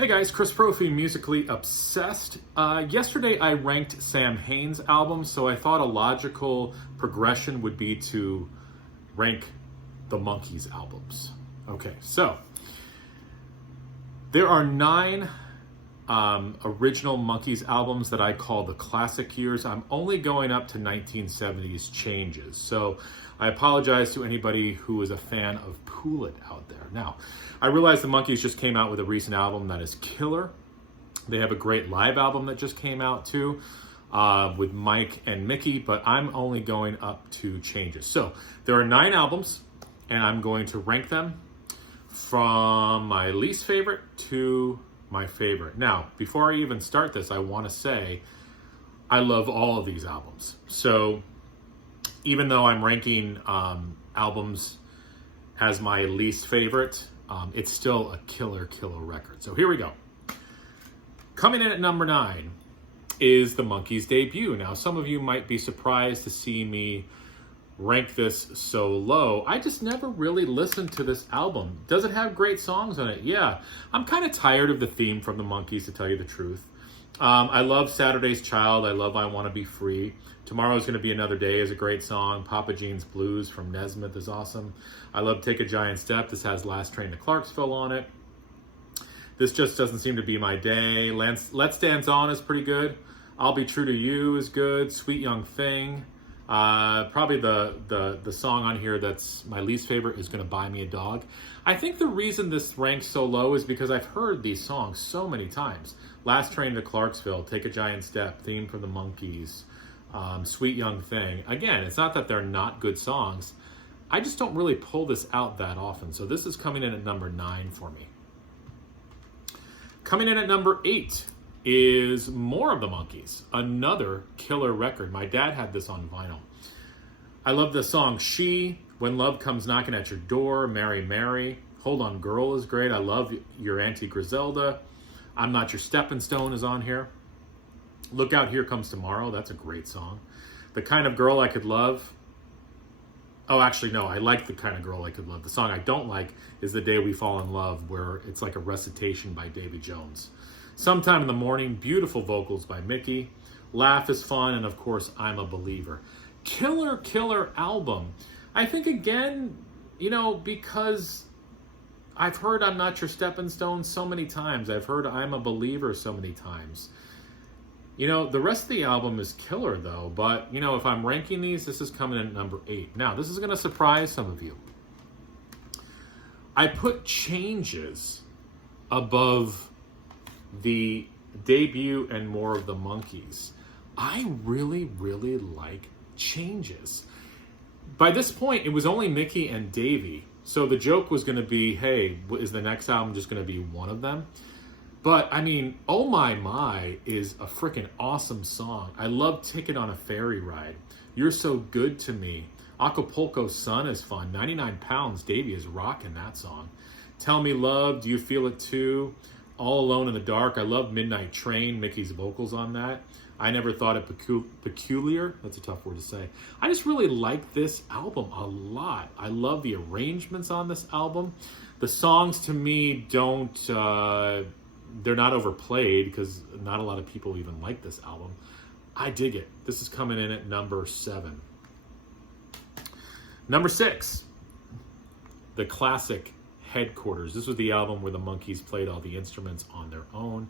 Hey guys, Chris Profi, Musically Obsessed. Yesterday I ranked Sam Hain's album, so I thought a logical progression would be to rank the Monkees albums. Okay, so there are 9 original Monkees albums that I call the classic years. I'm only going up to 1970s changes, so I apologize to anybody who is a fan of Pool It out there. Now, I realize the Monkees just came out with a recent album that is killer. They have a great live album that just came out too, with Mike and Mickey, but I'm only going up to changes. So there are 9 albums, and I'm going to rank them from my least favorite to my favorite. Now, before I even start this, I want to say I love all of these albums. So even though I'm ranking albums as my least favorite, it's still a killer record. So here we go. Coming in at number 9 is the Monkees Debut. Now, some of you might be surprised to see me rank this so low. I just never really listened to this album. Does it have great songs on it? Yeah. I'm kind of tired of the theme from the Monkees, to tell you the truth. I love Saturday's Child. I love I Want to Be Free. Tomorrow's Gonna Be Another Day is a great song. Papa Jean's Blues from Nesmith is awesome. I love Take a Giant Step. This has Last Train to Clarksville on it. This Just Doesn't Seem to Be My Day. Let's Dance On is pretty good. I'll Be True to You is good. Sweet Young Thing. Probably the song on here that's my least favorite is Gonna Buy Me a Dog. I think the reason this ranks so low is because I've heard these songs so many times. Last Train to Clarksville, Take a Giant Step, Theme from the Monkees, Sweet Young Thing. Again, it's not that they're not good songs. I just don't really pull this out that often. So this is coming in at number 9 for me. Coming in at number 8 is more of the Monkees. Another killer record. My dad had this on vinyl. I love the song She, When Love Comes Knocking at Your Door, Mary Mary. Hold On Girl is great. I love Your Auntie Griselda. I'm Not Your Stepping Stone is on here. Look Out, Here Comes Tomorrow. That's a great song. The Kind of Girl I Could Love. Oh, actually, no. I like The Kind of Girl I Could Love. The song I don't like is The Day We Fall in Love, where it's like a recitation by Davy Jones. Sometime in the Morning, beautiful vocals by Mickey. Laugh is Fun, and of course, I'm a Believer. Killer album. I think, again, because I've heard I'm Not Your Stepping Stone so many times. I've heard I'm a Believer so many times. The rest of the album is killer, though. But, if I'm ranking these, this is coming in at number 8. Now, this is going to surprise some of you. I put Changes above the Debut and more of the Monkees. I really like Changes. By this point, it was only Mickey and Davy. So the joke was going to be, hey, is the next album just going to be one of them? But, Oh My is a freaking awesome song. I love Ticket on a Ferry Ride. You're So Good to Me. Acapulco Sun is fun. 99 Pounds, Davy is rocking that song. Tell Me Love, Do You Feel It Too? All Alone in the Dark. I love Midnight Train, Mickey's vocals on that. I Never Thought It Peculiar. That's a tough word to say. I just really like this album a lot. I love the arrangements on this album. The songs, to me, they're not overplayed because not a lot of people even like this album. I dig it. This is coming in at number 7. Number 6, the classic Headquarters. This was the album where the Monkees played all the instruments on their own.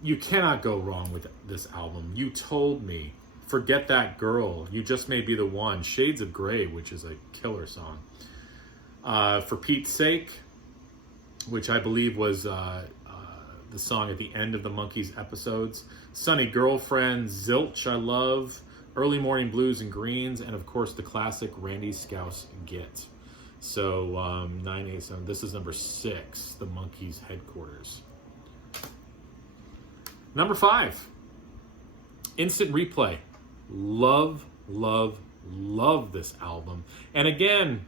You cannot go wrong with this album. You Told Me, Forget That Girl, You Just May Be the One, Shades of Grey, which is a killer song. For Pete's Sake, which I believe was the song at the end of the Monkees episodes. Sunny Girlfriend, Zilch, I love. Early Morning Blues and Greens, and of course the classic Randy Scouse Git. So 9, 8, 7. This is number 6, the Monkees Headquarters. Number 5, Instant Replay. Love this album. And again,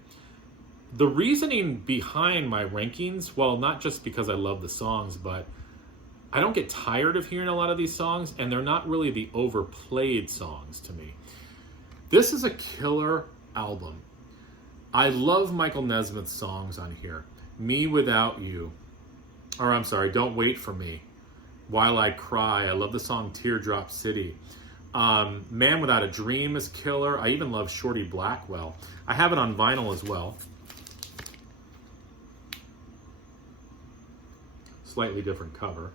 the reasoning behind my rankings, well, not just because I love the songs, but I don't get tired of hearing a lot of these songs, and they're not really the overplayed songs to me. This is a killer album. I love Michael Nesmith's songs on here. Me Without You, or I'm sorry, Don't Wait for Me, While I Cry. I love the song Teardrop City. Man Without a Dream is killer. I even love Shorty Blackwell. I have it on vinyl as well. Slightly different cover.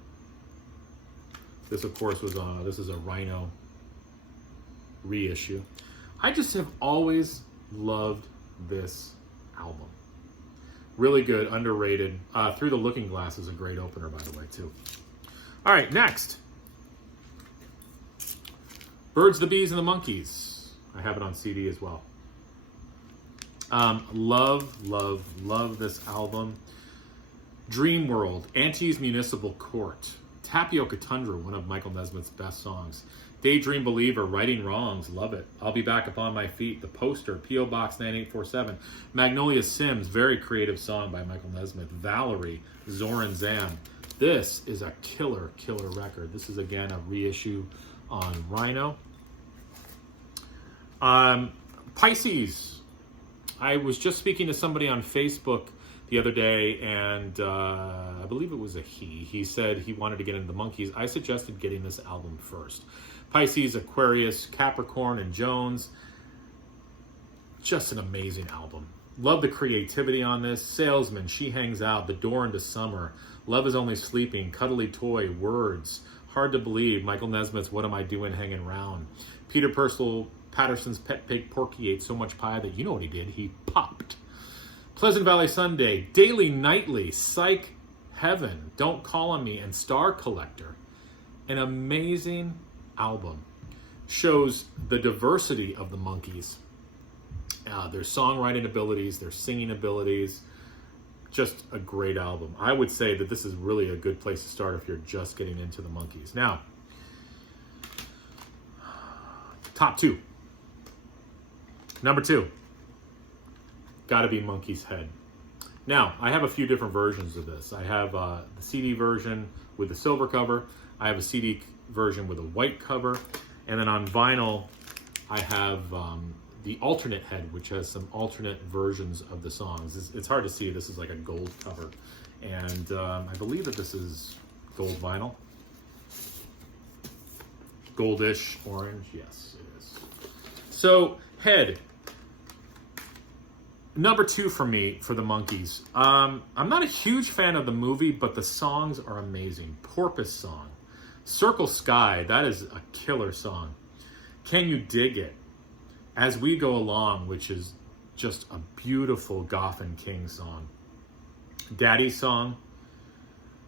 This, of course, was this is a Rhino reissue. I just have always loved this album. Really good, underrated. Through the Looking Glass is a great opener, by the way, too. All right, next. Birds, the Bees, and the Monkees. I have it on CD as well. Love this album. Dream World, Auntie's Municipal Court, Tapioca Tundra, one of Michael Nesmith's best songs. Daydream Believer, Righting Wrongs, love it. I'll Be Back Upon My Feet, The Poster, P.O. Box 9847. Magnolia Sims, very creative song by Michael Nesmith. Valerie, Zoran Zam. This is a killer record. This is, again, a reissue on Rhino. Pisces. I was just speaking to somebody on Facebook the other day, and I believe it was a he. He said he wanted to get into the Monkees. I suggested getting this album first. Pisces, Aquarius, Capricorn, and Jones. Just an amazing album. Love the creativity on this. Salesman, She Hangs Out, The Door into Summer, Love Is Only Sleeping, Cuddly Toy, Words, Hard to Believe, Michael Nesmith's What Am I Doing Hanging Round, Peter Patterson's Pet Pig Porky Ate So Much Pie That You Know What He Did, He Popped. Pleasant Valley Sunday, Daily Nightly, Psych Heaven, Don't Call on Me, and Star Collector. An amazing album. Shows the diversity of the Monkees. Their songwriting abilities, their singing abilities. Just a great album. I would say that this is really a good place to start if you're just getting into the Monkees. Now, top two. Number two. Gotta be Monkees Head. Now, I have a few different versions of this. I have the CD version with the silver cover. I have a CD version with a white cover. And then on vinyl, I have the alternate head, which has some alternate versions of the songs. It's hard to see. This is like a gold cover. And I believe that this is gold vinyl. Goldish orange. Yes, it is. So, head. Number two for me, for the Monkees. I'm not a huge fan of the movie, but the songs are amazing. Porpoise Song. Circle Sky, that is a killer song. Can You Dig It? As We Go Along, which is just a beautiful Goff and King song. Daddy's Song.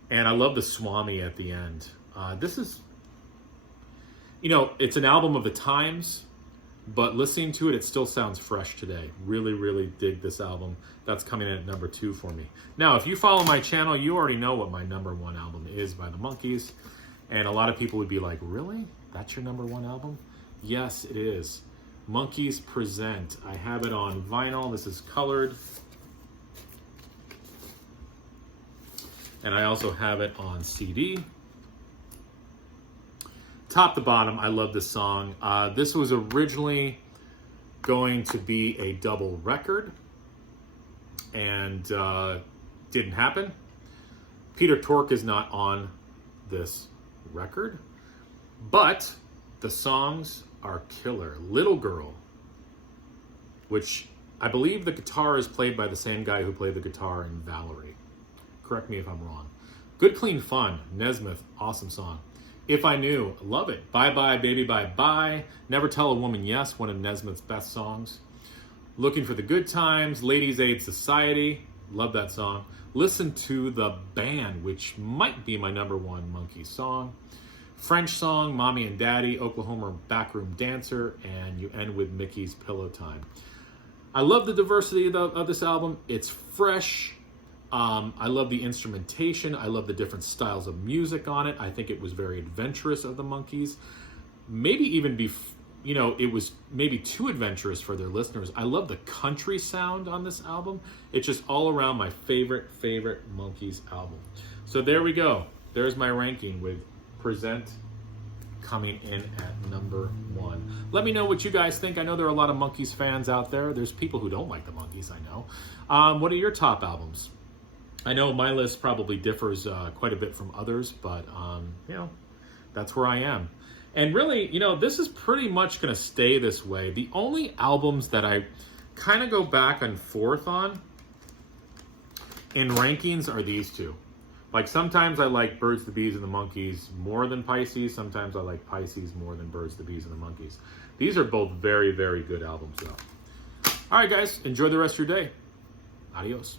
And I love the Swami at the end. This is, it's an album of the times, but listening to it, it still sounds fresh today. Really, really dig this album. That's coming in at number two for me. Now, if you follow my channel, you already know what my number one album is by the Monkees. And a lot of people would be like, really? That's your number one album? Yes, it is. Monkees Present. I have it on vinyl. This is colored. And I also have it on CD. Top to bottom, I love this song. This was originally going to be a double record, and didn't happen. Peter Tork is not on this record, but the songs are killer. Little Girl, which I believe the guitar is played by the same guy who played the guitar in Valerie. Correct me if I'm wrong. Good Clean Fun, Nesmith, awesome song. If I Knew, love it. Bye Bye Baby Bye Bye. Never Tell a Woman Yes, one of Nesmith's best songs. Looking for the Good Times, Ladies Aid Society, love that song. Listen to the Band, which might be my number one Monkees song. French Song, Mommy and Daddy, Oklahoma Backroom Dancer, and you end with Mickey's Pillow Time. I love the diversity of this album. It's fresh. I love the instrumentation. I love the different styles of music on it. I think it was very adventurous of the Monkees. Maybe even it was maybe too adventurous for their listeners. I love the country sound on this album. It's just all around my favorite Monkees album. So there we go. There's my ranking with Present coming in at number one. Let me know what you guys think. I know there are a lot of Monkees fans out there. There's people who don't like the Monkees, I know. What are your top albums? I know my list probably differs quite a bit from others, but you know, that's where I am. And really, you know, this is pretty much going to stay this way. The only albums that I kind of go back and forth on in rankings are these two. Like sometimes I like Birds, the Bees, and the Monkees more than Pisces. Sometimes I like Pisces more than Birds, the Bees, and the Monkees. These are both very, very good albums though. All right, guys, enjoy the rest of your day. Adios.